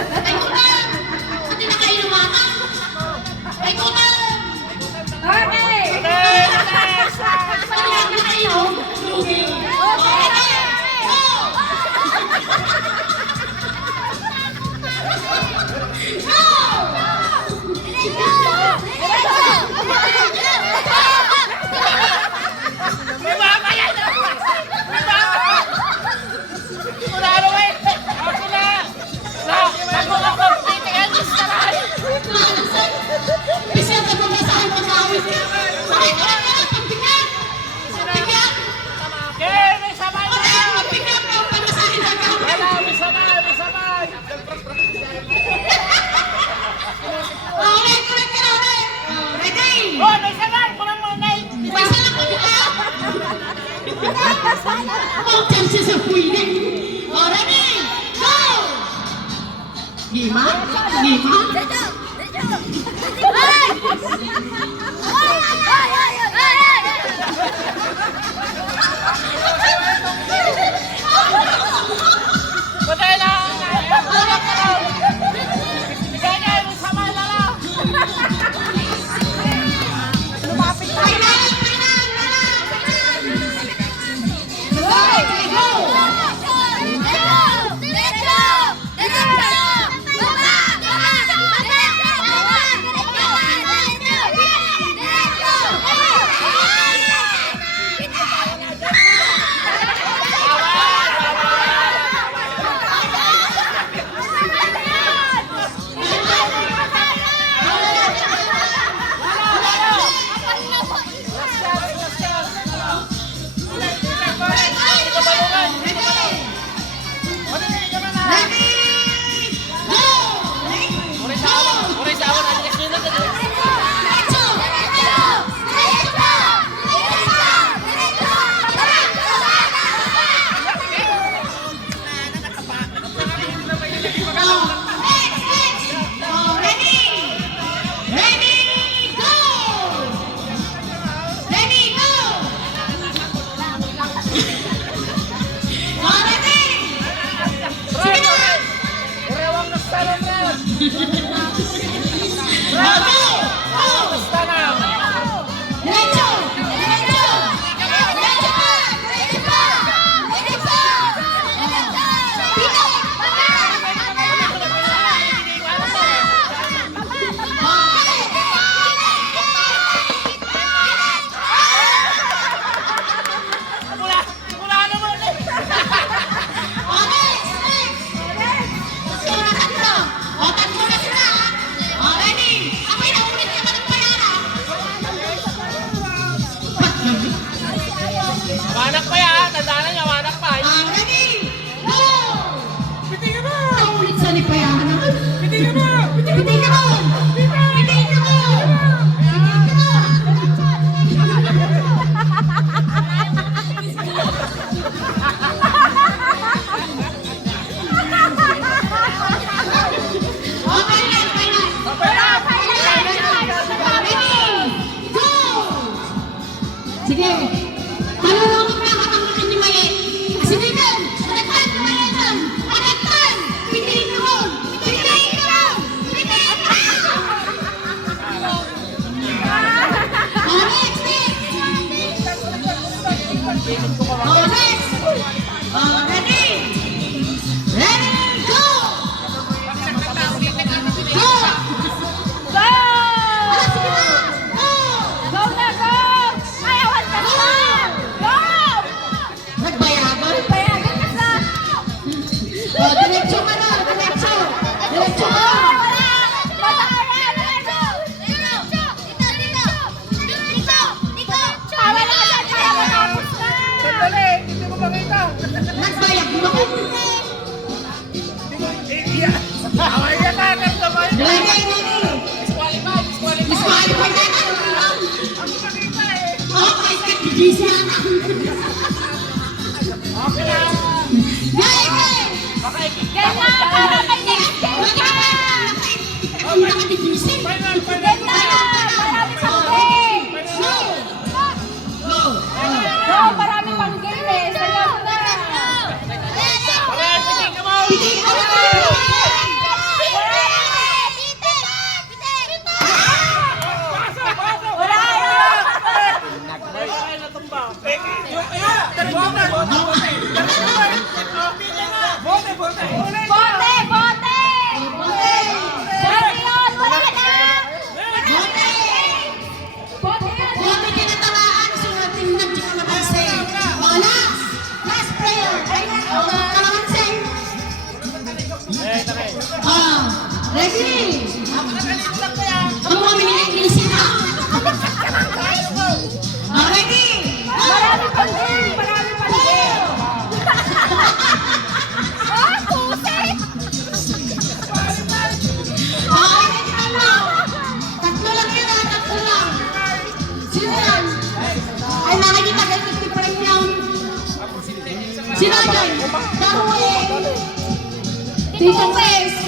Ay, kunan! Pati na kayo lumaman! Ay, kunan! Okay! Pati na kayo! Lugi! Okay! Gima? Gima? Wanak pa yan, tandaan niya, wanak pa. Ready? Go! Bitin ka mo! Ulit sa lipayahan naman. Bitin ka mo! Bitin ka mo! Bitin ka mo! Sige. Malulunok na katangkakin ni Mali. Sige din. Arektan, Mayasan. Arektan. Pitihin ka mo. Pitihin ka mo. Pitihin ka mo. Oh, next, next. Oh, next. Oh, ready. Ready, go. Go. Go! Ah, sige na. Go. Go na, go! Ayawan ka na! Go! Nagbayagan? Payagan ka sa... Oh, diretso ka na. Diretso. Diretso ka. Sandali, hindi mo makita. Nagbayag mo. Away ka na, kasabay. Ready, ready. Disqualify na ka. Ang makita eh. Okay, gising na. Okay na. Gay, gay. Baka ikikita Yan mo na! siya. Para kay next game ka! Hindi ka tigising. Final, Yan final. na! Marami pang game! Go. Go. Go! Marami pang game eh! Seryoso na! Okay, bitin ka mo. Pitihin ka mo. Tito Pes.